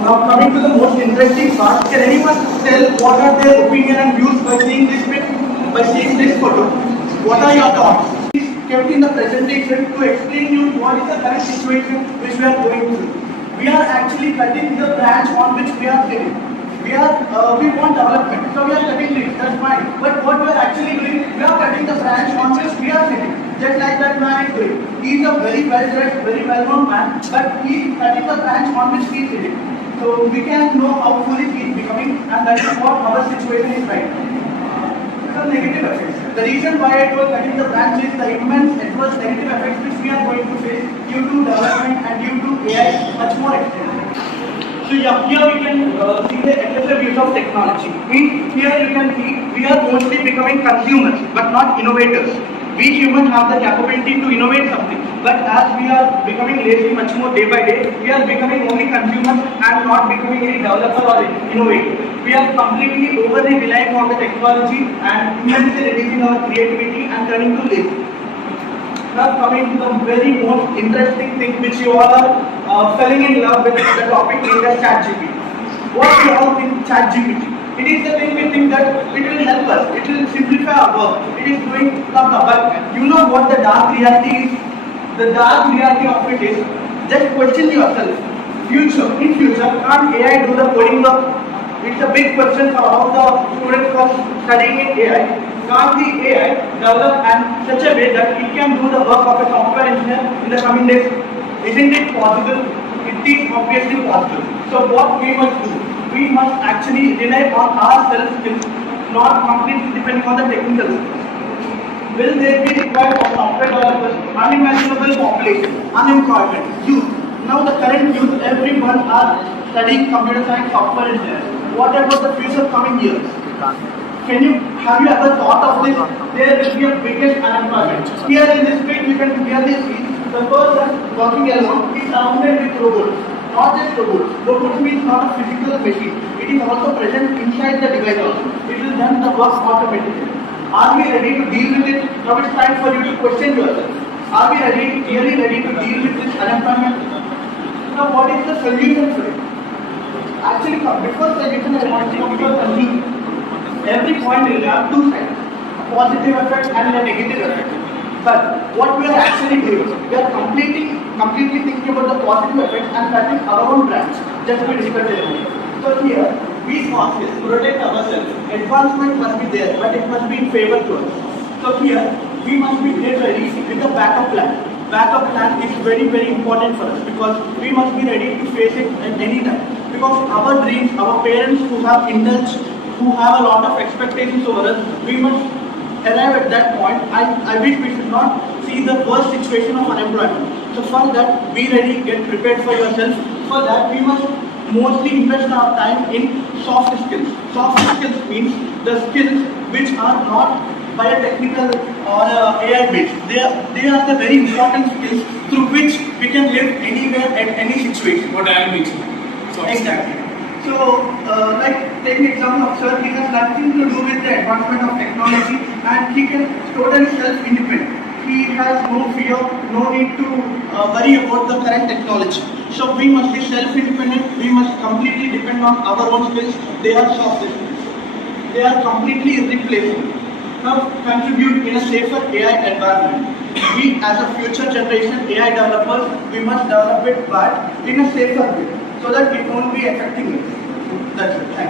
Now coming to the most interesting part, can anyone tell what are their opinion and views by seeing this bit, by seeing this photo? What are your thoughts? Is kept in the presentation to explain you what is the current situation which we are going through. We are actually cutting the branch on which we are sitting. We want development, so we are cutting trees, that's fine. But what we are actually doing, we are cutting the branch on which we are sitting. Just like that man is doing. He is a very well dressed, very well known man, but he is cutting the branch on which he is sitting. So we can know how foolish he is becoming, and that is what our situation is right now. Some negative effects. The reason why I told cutting the branch is the immense adverse negative effects which we are going to face due to development and due to AI much more extent. So yeah, here we can see the excessive use of technology. Here you can see we are mostly becoming consumers but not innovators. We humans have the capability to innovate something, but as we are becoming lazy much more day by day, we are becoming only consumers and not becoming any developer or innovator. We are completely overly relying on the technology and immensely reducing our creativity and turning to lazy. Now coming to the very most interesting thing which you all are falling in love with the topic is the ChatGPT. What we all think ChatGPT? It is the thing we think that it will help us, it will simplify our work, it is doing blah blah. But you know what the dark reality is? The dark reality of it is, just question yourself, in future, can't AI do the coding work? It's a big question for how the students are studying in AI. Can't the AI develop in such a way that it can do the work of a software engineer in the coming days? Isn't it possible? It is obviously possible. So what we must do? We must actually rely on our self-skills, not completely depending on the technical skills. Will there be required for software developers? Unimaginable population, unemployment, youth. Now the current youth, everyone are studying computer science, software engineers. What about the future coming years? Have you ever thought of this? There will be a biggest unemployment. Here in this page, you can clearly see the person working alone is surrounded with robots. Not just robots. Robots means not a physical machine. It is also present inside the device also. It will run the work automatically. Are we ready to deal with it? Now it's time for you to question yourself. Are we really ready to deal with this unemployment? Now what is the solution for it? Actually, before solution, I want to come to a conclusion. Every point will have two sides, a positive effect and a negative effect. But what we are actually doing, we are completely thinking about the positive effects and cutting our own branch, just to discuss it. So here, we must protect ourselves. Advancement must be there, but it must be in favor to us. So here, we must be ready with a backup plan. Backup plan is very important for us because we must be ready to face it at any time. Because our dreams, our parents who have indulged, who have a lot of expectations over us, we must arrive at that point. I wish we should not see the worst situation of unemployment. So for that, be ready, get prepared for yourself. For that, we must mostly invest our time in soft skills. Soft skills means the skills which are not biotechnical or AI based. They are the very important skills through which we can live anywhere at any situation. What I am making. Exactly. So, like take an example of sir, he has nothing to do with the advancement of technology and he can totally self-independent. He has no fear, no need to worry about the current technology. So we must be self-independent, we must completely depend on our own skills. They are soft skills. They are completely irreplaceable. Now contribute in a safer AI environment. We as a future generation AI developers, we must develop it but in a safer way, so that it won't be affecting us. That's it. Thank you.